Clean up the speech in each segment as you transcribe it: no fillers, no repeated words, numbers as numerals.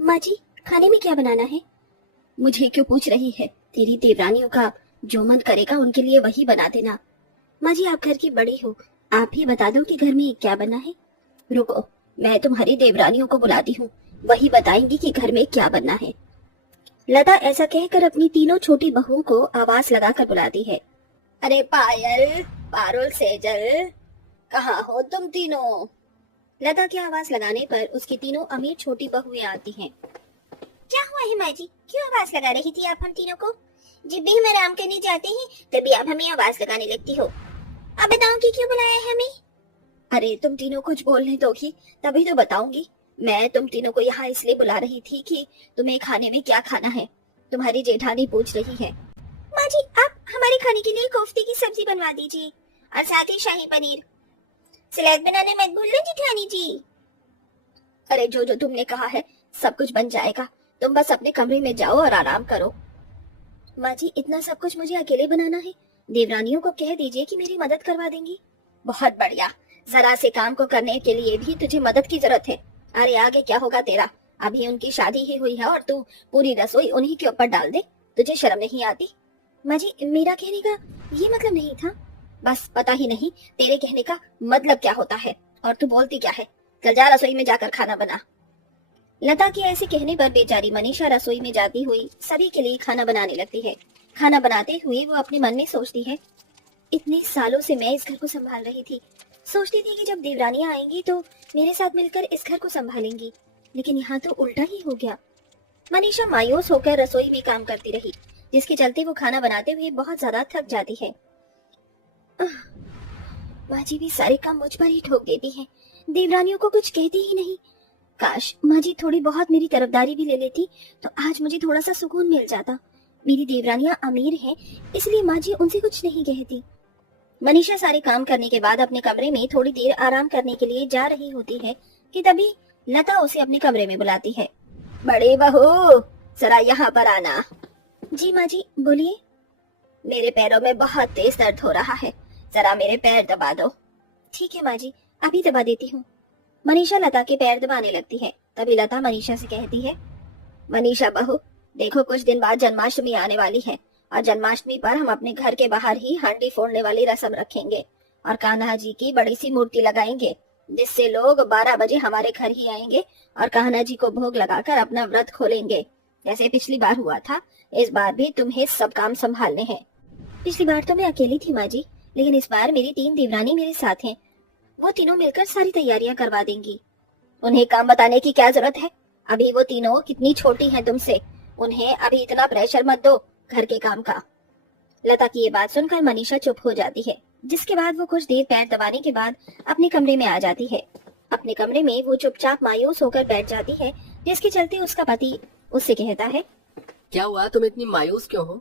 माँ जी, खाने में क्या बनाना है? मुझे क्यों पूछ रही है? तेरी देवरानियों का जो मन करेगा उनके लिए वही बना देना। माँ जी, आप घर की बड़ी हो, आप ही बता दो कि घर में क्या बनना है। रुको, मैं तुम्हारी देवरानियों को बुलाती हूँ, वही बताएंगी कि घर में क्या बनना है। लता ऐसा कहकर अपनी तीनों छोटी बहुओं को आवाज लगाकर बुलाती है। अरे पायल, पारुल, सेजल, कहाँ हो तुम तीनों? लता की आवाज लगाने पर उसकी तीनों अमीर छोटी बहुएं आती हैं। क्या हुआ है माँ जी, क्यों आवाज लगा रही थी आप हम तीनों को? जब भी हम आराम करने जाते हैं तभी आप हमें आवाज लगाने लगती हो। अब बताओ कि क्यों बुलाया है हमें? अरे तुम तीनों कुछ बोलने दोगी तभी तो बताऊंगी। मैं तुम तीनों को यहाँ इसलिए बुला रही थी कि तुम्हें खाने में क्या खाना है। तुम्हारी जेठानी पूछ रही है। माँ जी, आप हमारे खाने के लिए कोफ्ते की सब्जी बनवा दीजिए और साथ ही शाही पनीर। सलाद बनाने मत भूलना जेठानी जी। अरे जो जो तुमने कहा है सब कुछ बन जाएगा, तुम बस अपने कमरे में जाओ और आराम करो। माँ जी, इतना सब कुछ मुझे अकेले बनाना है? देवरानियों को कह दीजिए कि मेरी मदद करवा देंगी। बहुत बढ़िया, जरा से काम को करने के लिए भी तुझे मदद की जरूरत है। अरे आगे क्या होगा तेरा? अभी उनकी शादी ही हुई है और तू पूरी रसोई उन्हीं के ऊपर डाल दे। तुझे शर्म नहीं आती? माँ जी, मेरा कहने का ये मतलब नहीं था। बस पता ही नहीं तेरे कहने का मतलब क्या होता है और तू बोलती क्या है। चल जा रसोई में जाकर खाना बना। लता के ऐसे कहने पर बेचारी मनीषा रसोई में जाती हुई सभी के लिए खाना बनाने लगती है। खाना बनाते हुए वो अपने मन में सोचती है, इतने सालों से मैं इस घर को संभाल रही थी, सोचती थी कि जब देवरानियां आएंगी तो मेरे साथ मिलकर इस घर को संभालेंगी, लेकिन यहाँ तो उल्टा ही हो गया। मनीषा मायूस होकर रसोई में काम करती रही, जिसके चलते वो खाना बनाते हुए बहुत ज्यादा थक जाती है। माँ जी भी सारे काम मुझ पर ही ठोक देती है, देवरानियों को कुछ कहती ही नहीं। काश माँ जी थोड़ी बहुत मेरी तरफदारी भी ले लेती तो आज मुझे थोड़ा सा सुकून मिल जाता। मेरी देवरानियां अमीर हैं, इसलिए माँ जी उनसे कुछ नहीं कहती। मनीषा सारे काम करने के बाद अपने कमरे में थोड़ी देर आराम करने के लिए जा रही होती है कि तभी लता उसे अपने कमरे में बुलाती है। बड़े बहू, जरा यहाँ पर आना। जी माँ जी, बोलिए। मेरे पैरों में बहुत तेज दर्द हो रहा है, जरा मेरे पैर दबा दो। ठीक है माँ जी, अभी दबा देती हूँ। मनीषा लता के पैर दबाने लगती है। तभी लता मनीषा से कहती है, मनीषा बहू, देखो कुछ दिन बाद जन्माष्टमी आने वाली है और जन्माष्टमी पर हम अपने घर के बाहर ही हांडी फोड़ने वाली रस्म रखेंगे और कान्हा जी की बड़ी सी मूर्ति लगाएंगे, जिससे लोग 12 बजे हमारे घर ही आएंगे और कान्हा जी को भोग लगाकर अपना व्रत खोलेंगे। जैसे पिछली बार हुआ था, इस बार भी तुम्हें सब काम संभालने हैं। पिछली बार तो मैं अकेली थी माँ जी, लेकिन इस बार मेरी 3 देवरानी मेरे साथ हैं। वो तीनों मिलकर सारी तैयारियां करवा देंगी। उन्हें काम बताने की क्या जरूरत है? अभी वो तीनों कितनी छोटी हैं तुमसे, उन्हें अभी इतना प्रेशर मत दो घर के काम का। लता की ये बात सुनकर मनीषा चुप हो जाती है, जिसके बाद वो कुछ देर पैर दबाने के बाद अपने कमरे में आ जाती है। अपने कमरे में वो चुपचाप मायूस होकर बैठ जाती है, जिसके चलते उसका पति उससे कहता है, क्या हुआ, तुम इतनी मायूस क्यों हो?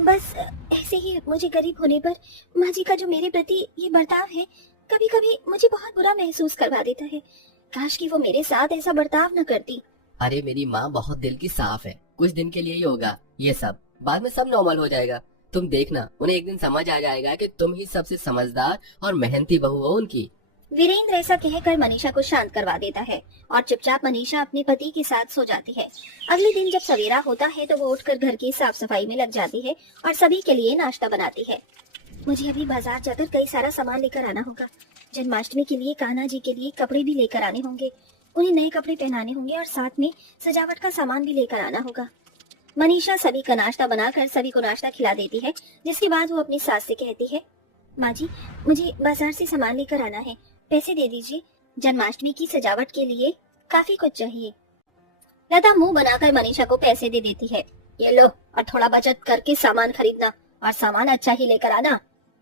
बस ऐसे ही मुझे गरीब होने पर माँ जी का जो मेरे प्रति ये बर्ताव है कभी कभी मुझे बहुत बुरा महसूस करवा देता है। काश कि वो मेरे साथ ऐसा बर्ताव न करती। अरे मेरी माँ बहुत दिल की साफ है, कुछ दिन के लिए ही होगा ये सब, बाद में सब नॉर्मल हो जाएगा। तुम देखना, उन्हें एक दिन समझ आ जाएगा कि तुम ही सबसे समझदार और मेहनती बहू हो उनकी। वीरेंद्र ऐसा कहकर मनीषा को शांत करवा देता है और चुपचाप मनीषा अपने पति के साथ सो जाती है। अगले दिन जब सवेरा होता है तो वो उठकर घर की साफ सफाई में लग जाती है और सभी के लिए नाश्ता बनाती है। मुझे अभी बाजार जाकर कई सारा सामान लेकर आना होगा। जन्माष्टमी के लिए कान्हा जी के लिए कपड़े भी लेकर आने होंगे, उन्हें नए कपड़े पहनाने होंगे और साथ में सजावट का सामान भी लेकर आना होगा। मनीषा सभी का नाश्ता बनाकर सभी को नाश्ता खिला देती है, जिसके बाद वो अपनी सास से कहती है, माँ जी मुझे बाजार से सामान लेकर आना है, पैसे दे दीजिए, जन्माष्टमी की सजावट के लिए काफी कुछ चाहिए। लता मुंह बनाकर मनीषा को पैसे दे देती है। ये लो, और थोड़ा बचत करके सामान खरीदना और सामान अच्छा ही लेकर आना।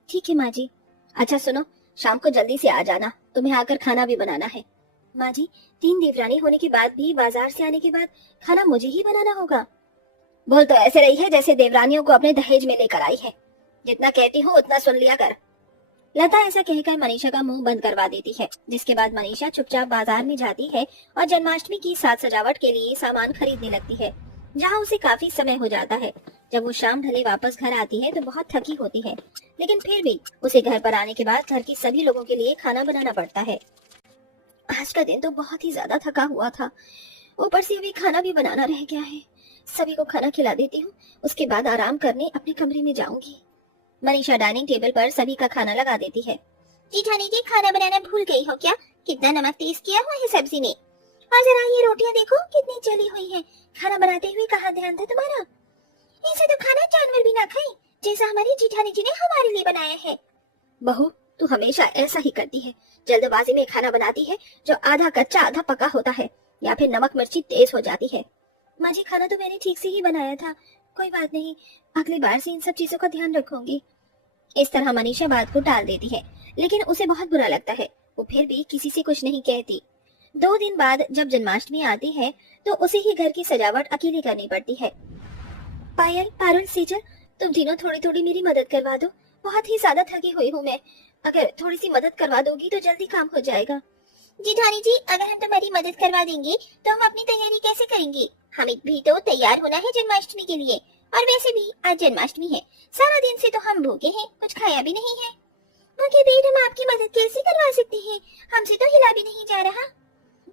ठीक है माँ जी। अच्छा सुनो, शाम को जल्दी से आ जाना, तुम्हें आकर खाना भी बनाना है। माँ जी, 3 देवरानी होने के बाद भी बाजार से आने के बाद खाना मुझे ही बनाना होगा? बोल तो ऐसे रही है जैसे देवरानियों को अपने दहेज में लेकर आई है, जितना कहती हूँ उतना सुन लिया कर। लता ऐसा कहकर मनीषा का मुंह बंद करवा देती है, जिसके बाद मनीषा चुपचाप बाजार में जाती है और जन्माष्टमी की साज सजावट के लिए सामान खरीदने लगती है, जहाँ उसे काफी समय हो जाता है। जब वो शाम ढले वापस घर आती है तो बहुत थकी होती है, लेकिन फिर भी उसे घर पर आने के बाद घर के सभी लोगों के लिए खाना बनाना पड़ता है। आज का दिन तो बहुत ही ज्यादा थका हुआ था, ऊपर से अभी खाना भी बनाना रह गया है। सभी को खाना खिला देती हूँ, उसके बाद आराम करने अपने कमरे में जाऊंगी। मनीषा डाइनिंग टेबल पर सभी का खाना लगा देती है। जेठानी जी, खाना बनाना भूल गई हो क्या? कितना नमक तेज किया हुआ है सब्जी में। और जरा ये रोटियां देखो कितनी जली हुई है। खाना बनाते हुए कहाँ ध्यान था तुम्हारा? ऐसे तो खाना जानवर भी ना खाए, जैसा हमारी जेठानी जी ने हमारे लिए बनाया है। बहू, तू हमेशा ऐसा ही करती है। जल्दबाजी में खाना बनाती है जो आधा कच्चा आधा पका होता है, या फिर नमक मिर्ची तेज हो जाती है। माँ जी, खाना तो मैंने ठीक से ही बनाया था, कोई बात नहीं, अगली बार से इन सब चीजों का ध्यान रखूंगी। इस तरह मनीषा बात को टाल देती है, लेकिन उसे बहुत बुरा लगता है। वो फिर भी किसी से कुछ नहीं कहती। 2 दिन बाद जब जन्माष्टमी आती है तो उसे ही घर की सजावट अकेले करनी पड़ती है। पायल, पारुल, सेजल, तुम तीनों थोड़ी थोड़ी मेरी मदद करवा दो। बहुत ही ज्यादा थकी हुई हूँ मैं। अगर थोड़ी सी मदद करवा दोगी तो जल्दी काम हो जाएगा। जेठानी जी, अगर हम तुम्हारी मदद करवा देंगे तो हम अपनी तैयारी कैसे करेंगे? हमें भी तो तैयार होना है जन्माष्टमी के लिए। और वैसे भी आज जन्माष्टमी है, सारा दिन से तो हम भूखे हैं, कुछ खाया भी नहीं है। भूखे पेट हम आपकी मदद कैसे करवा सकते हैं? हमसे तो हिला भी नहीं जा रहा।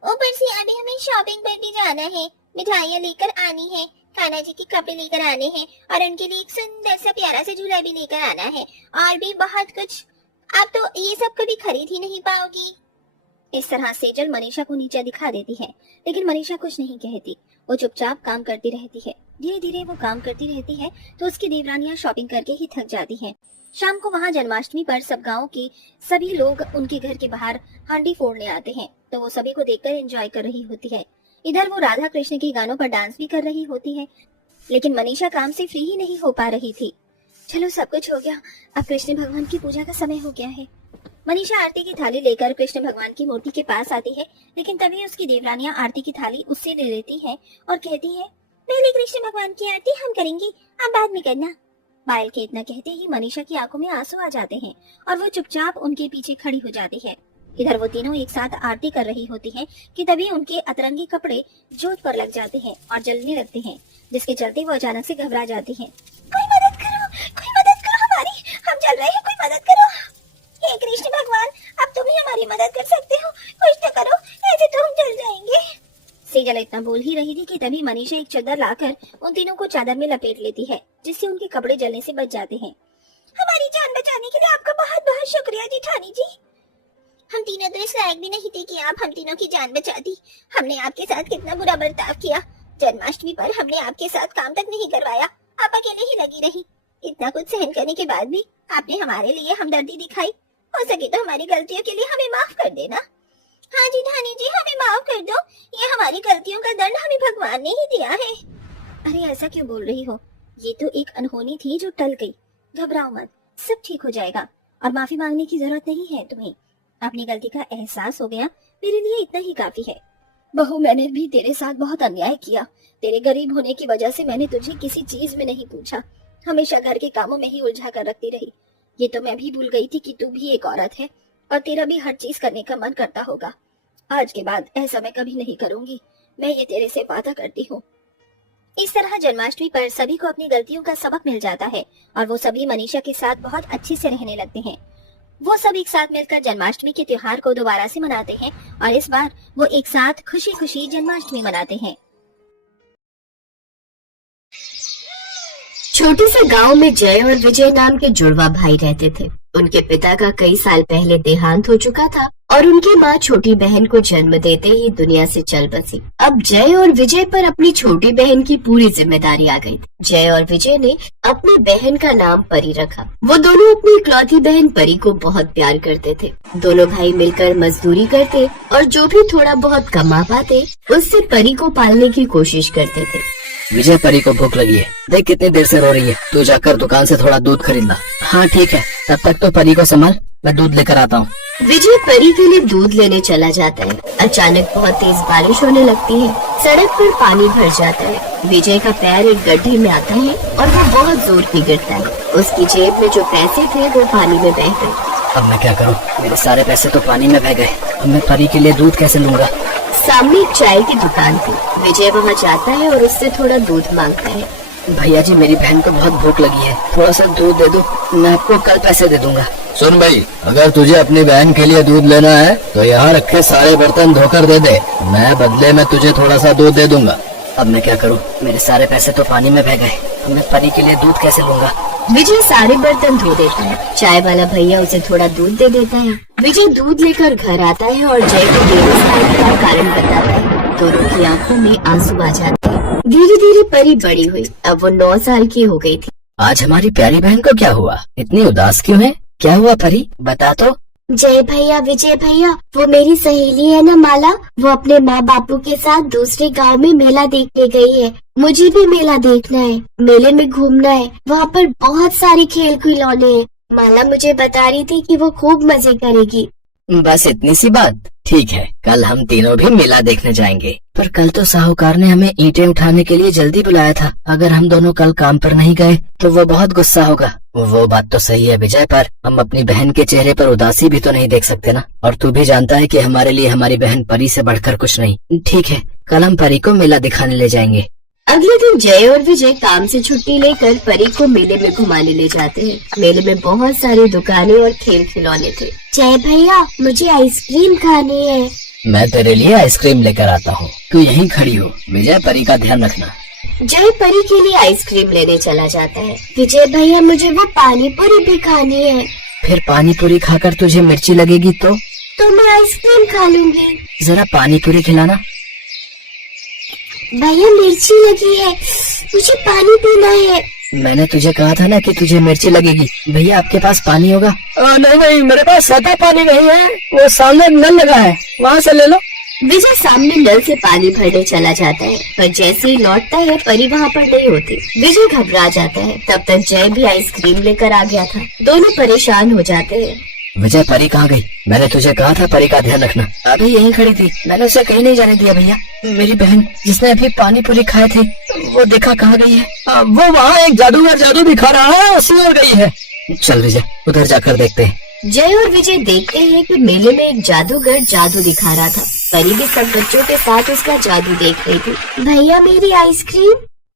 ऊपर से अभी हमें शॉपिंग पर भी जाना है, मिठाइयाँ लेकर आनी है, कान्हा जी के कपड़े लेकर आने हैं और उनके लिए एक सुंदर सा प्यारा सा झूला भी लेकर आना है, और भी बहुत कुछ। आप तो ये सब कभी खरीद ही नहीं पाओगी। इस तरह सेजल मनीषा को नीचा दिखा देती है, लेकिन मनीषा कुछ नहीं कहती। वो चुपचाप काम करती रहती है। धीरे धीरे वो काम करती रहती है तो उसकी देवरानियां शॉपिंग करके ही थक जाती हैं। शाम को वहाँ जन्माष्टमी पर सब गाँव के सभी लोग उनके घर के बाहर हांडी फोड़ने आते हैं, तो वो सभी को देखकर एंजॉय कर रही होती है। इधर वो राधा कृष्ण के गानों पर डांस भी कर रही होती है, लेकिन मनीषा काम से फ्री ही नहीं हो पा रही थी। चलो, सब कुछ हो गया, अब कृष्ण भगवान की पूजा का समय हो गया है। मनीषा आरती की थाली लेकर कृष्ण भगवान की मूर्ति के पास आती है, लेकिन तभी उसकी देवरानियां आरती की थाली उससे ले लेती हैं और कहती है, पहले कृष्ण भगवान की आरती हम करेंगे, अब बाद में करना। पायल के इतना कहते ही मनीषा की आंखों में आंसू आ जाते हैं और वो चुपचाप उनके पीछे खड़ी हो जाती है। इधर वो तीनों एक साथ आरती कर रही होती हैं कि तभी उनके अतरंगी कपड़े जोत पर लग जाते हैं और जलने लगते हैं, जिसके चलते वो अचानक से घबरा जाती हैं। कोई मदद करो हमारी, हम जल रहे हैं, कोई मदद करो। हे कृष्ण भगवान, अब तुम ही हमारी मदद कर सकते हो, कुछ तो करो, ऐसे तो हम जल जाएंगे। सेजल इतना बोल ही रही थी कि तभी मनीषा एक चादर लाकर उन तीनों को चादर में लपेट लेती है, जिससे उनके कपड़े जलने से बच जाते हैं। हमारी जान बचाने के लिए आपका बहुत बहुत शुक्रिया जेठानी जी। हम तीनों तो इस लायक भी नहीं थे कि आप हम तीनों की जान बचा दी। हमने आपके साथ कितना बुरा बर्ताव किया। जन्माष्टमी पर हमने आपके साथ काम तक नहीं करवाया, आप अकेले ही लगी रही। इतना कुछ सहन करने के बाद भी आपने हमारे लिए हमदर्दी दिखाई। हो सके तो हमारी गलतियों के लिए हमें माफ कर देना। हाँ जेठानी जी, हमें माफ कर दो, ये हमारी गलतियों का दंड हमें भगवान ने ही दिया है। अरे ऐसा क्यों बोल रही हो? ये तो एक अनहोनी थी जो टल गई। घबराओ मत, सब ठीक हो जाएगा और माफी मांगने की जरूरत नहीं है तुम्हें। अपनी गलती का एहसास हो गया, मेरे लिए इतना ही काफी है। बहू, मैंने भी तेरे साथ बहुत अन्याय किया। तेरे गरीब होने की वजह से मैंने तुझे किसी चीज में नहीं पूछा, हमेशा घर के कामों में ही उलझा कर रखती रही। ये तो मैं भी भूल गई थी कि तू भी एक औरत है और तेरा भी हर चीज करने का मन करता होगा। आज के बाद ऐसा मैं कभी नहीं करूंगी, मैं ये तेरे से वादा करती हूँ। इस तरह जन्माष्टमी पर सभी को अपनी गलतियों का सबक मिल जाता है और वो सभी मनीषा के साथ बहुत अच्छे से रहने लगते हैं। वो सब एक साथ मिलकर जन्माष्टमी के त्योहार को दोबारा से मनाते हैं और इस बार वो एक साथ खुशी खुशी जन्माष्टमी मनाते हैं। छोटे से गांव में जय और विजय नाम के जुड़वा भाई रहते थे। उनके पिता का कई साल पहले देहांत हो चुका था और उनकी माँ छोटी बहन को जन्म देते ही दुनिया से चल बसी। अब जय और विजय पर अपनी छोटी बहन की पूरी जिम्मेदारी आ गई थी। जय और विजय ने अपनी बहन का नाम परी रखा। वो दोनों अपनी इकलौती बहन परी को बहुत प्यार करते थे। दोनों भाई मिलकर मजदूरी करते और जो भी थोड़ा बहुत कमा पाते उससे परी को पालने की कोशिश करते थे। विजय, परी को भूख लगी है, देख कितनी देर से रो रही है। तू जाकर दुकान से थोड़ा दूध खरीद ला। हाँ ठीक है, तब तक तो परी को संभाल, मैं दूध लेकर आता हूँ। विजय परी के लिए दूध लेने चला जाता है। अचानक बहुत तेज बारिश होने लगती है। सड़क पर पानी भर जाता है। विजय का पैर एक गड्ढे में आता है और वो बहुत जोर से गिरता है। उसकी जेब में जो पैसे थे वो पानी में बह गए। अब मैं क्या करूँ? मेरे सारे पैसे तो पानी में बह गए। अब मैं परी के लिए दूध कैसे लूंगा? सामने एक चाय की दुकान थी। विजय वहाँ जाता है और उससे थोड़ा दूध मांगता है। भैया जी मेरी बहन को बहुत भूख लगी है, थोड़ा सा दूध दे दो, मैं आपको कल पैसे दे दूंगा। सुन भाई, अगर तुझे अपनी बहन के लिए दूध लेना है तो यहाँ रखे सारे बर्तन धोकर दे दे, मैं बदले में तुझे थोड़ा सा दूध दे दूंगा। अब मैं क्या करूँ, मेरे सारे पैसे तो पानी में बह गए, अब मैं परी के लिए दूध कैसे लूंगा। विजय सारे बर्तन धो देता है। चाय वाला भैया उसे थोड़ा दूध दे देता है। विजय दूध लेकर घर आता है और जय को देर से आने का कारण बताता है। दोनों की आंखों में आंसू आ जाते हैं। धीरे धीरे परी बड़ी हुई, अब वो 9 साल की हो गई थी। आज हमारी प्यारी बहन को क्या हुआ, इतनी उदास क्यों है, क्या हुआ परी, बता तो। जय भैया, विजय भैया, वो मेरी सहेली है ना माला, वो अपने माँ बापू के साथ दूसरे गांव में मेला देखने गई है। मुझे भी मेला देखना है, मेले में घूमना है, वहाँ पर बहुत सारे खेल खिलौने हैं। माला मुझे बता रही थी कि वो खूब मजे करेगी। बस इतनी सी बात, ठीक है, कल हम तीनों भी मेला देखने जाएंगे। पर कल तो साहूकार ने हमें ईंटें उठाने के लिए जल्दी बुलाया था, अगर हम दोनों कल काम पर नहीं गए तो वो बहुत गुस्सा होगा। वो बात तो सही है विजय, पर हम अपनी बहन के चेहरे पर उदासी भी तो नहीं देख सकते ना, और तू भी जानता है कि हमारे लिए हमारी बहन परी से बढ़कर कुछ नहीं। ठीक है, कल हम परी को मेला दिखाने ले जाएंगे। अगले दिन जय और विजय काम से छुट्टी लेकर परी को मेले में घुमाने ले जाते हैं। मेले में बहुत सारी दुकानें और खेल खिलौने थे। जय भैया, मुझे आइसक्रीम खानी है। मैं तेरे लिए आइसक्रीम लेकर आता हूँ, तू यहीं खड़ी हो। विजय, परी का ध्यान रखना। जय परी के लिए आइसक्रीम लेने चला जाता है। विजय भैया, मुझे वो पानी पूरी भी खानी है। फिर पानी पूरी खाकर तुझे मिर्ची लगेगी तो मैं आइसक्रीम खा लूंगी। जरा पानी पूरी खिलाना। भैया, मिर्ची लगी है, मुझे पानी पीना है। मैंने तुझे कहा था ना कि तुझे मिर्ची लगेगी। भैया, आपके पास पानी होगा? नहीं, मेरे पास सदा पानी नहीं है, वो सामने नल लगा है, वहाँ से ले लो। विजय सामने नल से पानी भरने चला जाता है, पर जैसे ही लौटता है परी वहाँ पर नहीं होती। विजय घबरा जाता है। तब तक जय भी आइसक्रीम लेकर आ गया था। दोनों परेशान हो जाते हैं। विजय, परी कहाँ गई? मैंने तुझे कहा था परी का ध्यान रखना। अभी यहीं खड़ी थी, मैंने उसे कहीं नहीं जाने दिया। भैया, मेरी बहन जिसने अभी पानी पूरी खाए थे, वो देखा कहाँ गई है? वो वहाँ एक जादूगर जादू दिखा रहा है, उसी ओर गई है। चल विजय, उधर जाकर देखते हैं। जय और विजय देखते हैं कि मेले में एक जादूगर जादू दिखा रहा था। परी भी सब बच्चों के साथ उसका जादू देख रही थी। भैया, मेरी आइसक्रीम।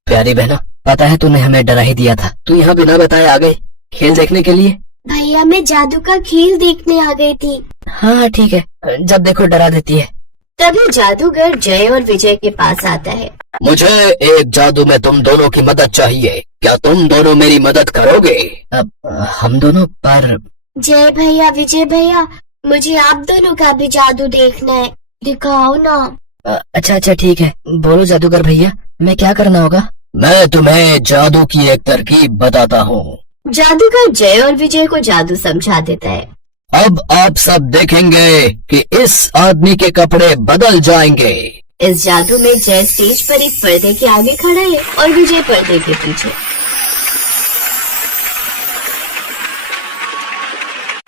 प्यारी बहना, पता है तूने हमें डरा ही दिया था, तू यहाँ बिना बताए आ गई खेल देखने के लिए। भैया, मैं जादू का खेल देखने आ गई थी। हाँ ठीक है, जब देखो डरा देती है। तभी जादूगर जय और विजय के पास आता है। मुझे एक जादू में तुम दोनों की मदद चाहिए, क्या तुम दोनों मेरी मदद करोगे? अब हम दोनों पर। जय भैया, विजय भैया, मुझे आप दोनों का भी जादू देखना है, दिखाओ ना। अच्छा ठीक है, बोलो जादूगर भैया, मैं क्या करना होगा? मैं तुम्हें जादू की एक तरकीब बताता हूँ। जादूगर जय और विजय को जादू समझा देता है। अब आप सब देखेंगे कि इस आदमी के कपड़े बदल जाएंगे। इस जादू में जय स्टेज पर एक पर्दे के आगे खड़ा है और विजय पर्दे के पीछे।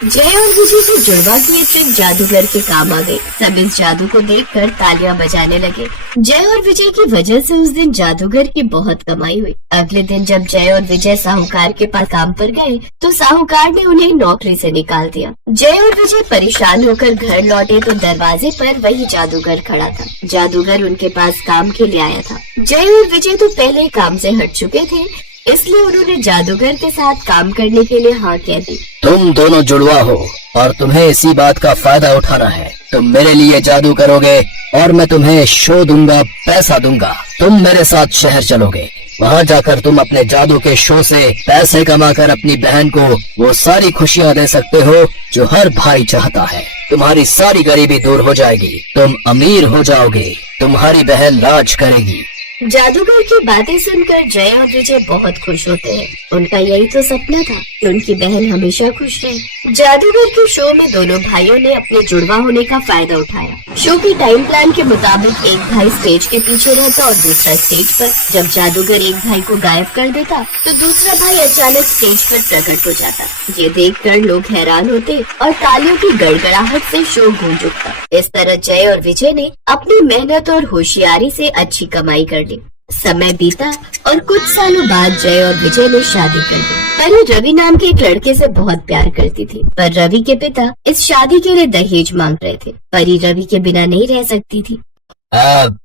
जय और विजय की जुड़वा की ये ट्रिक जादूगर के काम आ गई। सब इस जादू को देखकर तालियां बजाने लगे। जय और विजय की वजह से उस दिन जादूगर की बहुत कमाई हुई। अगले दिन जब जय और विजय साहूकार के पास काम पर गए तो साहूकार ने उन्हें नौकरी से निकाल दिया। जय और विजय परेशान होकर घर लौटे तो दरवाजे पर वही जादूगर खड़ा था। जादूगर उनके पास काम के लिए आया था। जय और विजय तो पहले ही काम से हट चुके थे, इसलिए उन्होंने जादूगर के साथ काम करने के लिए हाँ कह दी। तुम दोनों जुड़वा हो और तुम्हें इसी बात का फायदा उठाना है। तुम मेरे लिए जादू करोगे और मैं तुम्हें शो दूंगा, पैसा दूंगा। तुम मेरे साथ शहर चलोगे, वहाँ जाकर तुम अपने जादू के शो से पैसे कमाकर अपनी बहन को वो सारी खुशियाँ दे सकते हो जो हर भाई चाहता है। तुम्हारी सारी गरीबी दूर हो जाएगी, तुम अमीर हो जाओगे, तुम्हारी बहन राज करेगी। जादूगर की बातें सुनकर जय और विजय बहुत खुश होते हैं। उनका यही तो सपना था कि उनकी बहन हमेशा खुश रहे। जादूगर के शो में दोनों भाइयों ने अपने जुड़वा होने का फायदा उठाया। शो के टाइम प्लान के मुताबिक एक भाई स्टेज के पीछे रहता और दूसरा स्टेज पर। जब जादूगर एक भाई को गायब कर देता तो दूसरा भाई अचानक स्टेज पर प्रकट हो जाता। ये देखकर लोग हैरान होते और तालियों की गड़गड़ाहट से शो गूंज उठता। इस तरह जय और विजय ने अपनी मेहनत और होशियारी से अच्छी कमाई कर ली। समय बीता और कुछ सालों बाद जय और विजय ने शादी कर दी। परी रवि नाम के एक लड़के से बहुत प्यार करती थी, पर रवि के पिता इस शादी के लिए दहेज मांग रहे थे। परी रवि के बिना नहीं रह सकती थी।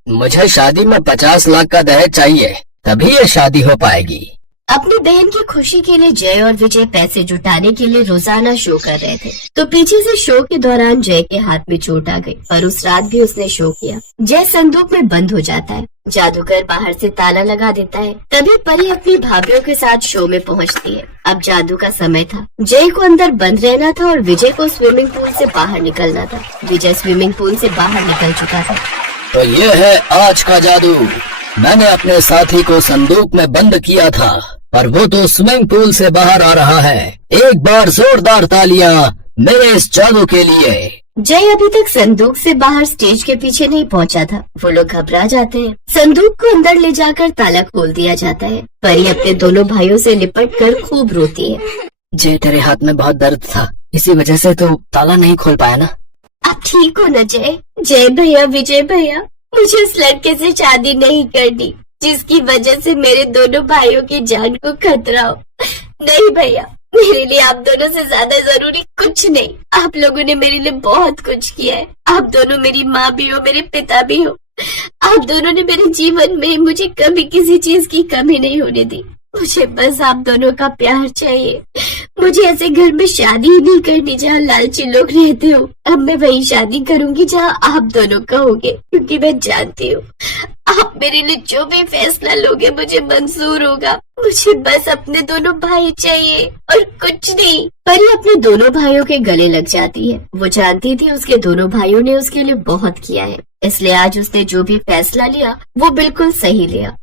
मुझे शादी में 50 लाख का दहेज चाहिए। तभी ये शादी हो पाएगी। अपनी बहन की खुशी के लिए जय और विजय पैसे जुटाने के लिए रोजाना शो कर रहे थे। तो पीछे से शो के दौरान जय के हाथ में चोट आ गई, पर उस रात भी उसने शो किया। जय संदूक में बंद हो जाता है, जादूगर बाहर से ताला लगा देता है। तभी परी अपनी भाभीियों के साथ शो में पहुंचती है। अब जादू का समय था। जय को अंदर बंद रहना था और विजय को स्विमिंग पूल से बाहर निकलना था। विजय स्विमिंग पूल से बाहर निकल चुका था। तो ये है आज का जादू। मैंने अपने साथी को संदूक में बंद किया था, पर वो तो स्विमिंग पूल से बाहर आ रहा है। एक बार जोरदार तालियां मेरे इस जादू के लिए। जय अभी तक संदूक से बाहर स्टेज के पीछे नहीं पहुंचा था। वो लोग घबरा जाते हैं। संदूक को अंदर ले जाकर ताला खोल दिया जाता है। परी अपने दोनों भाइयों से लिपट कर खूब रोती है। जय, तेरे हाथ में बहुत दर्द था, इसी वजह से तो ताला नहीं खोल पाया ना। आप ठीक हो न जय? जय भैया, विजय भैया, मुझे उस लड़के से शादी नहीं करनी जिसकी वजह से मेरे दोनों भाइयों की जान को खतरा हो। नहीं भैया, मेरे लिए आप दोनों से ज्यादा जरूरी कुछ नहीं। आप लोगों ने मेरे लिए बहुत कुछ किया है। आप दोनों मेरी माँ भी हो, मेरे पिता भी हो। आप दोनों ने मेरे जीवन में मुझे कभी किसी चीज की कमी नहीं होने दी। मुझे बस आप दोनों का प्यार चाहिए। मुझे ऐसे घर में शादी ही नहीं करनी जहाँ लालची लोग रहते हो। अब मैं वही शादी करूंगी जहाँ आप दोनों कहोगे, क्योंकि मैं जानती हूँ आप मेरे लिए जो भी फैसला लोगे मुझे मंजूर होगा। मुझे बस अपने दोनों भाई चाहिए और कुछ नहीं। परी अपने दोनों भाइयों के गले लग जाती है। वो जानती थी उसके दोनों भाइयों ने उसके लिए बहुत किया है, इसलिए आज उसने जो भी फैसला लिया वो बिल्कुल सही लिया।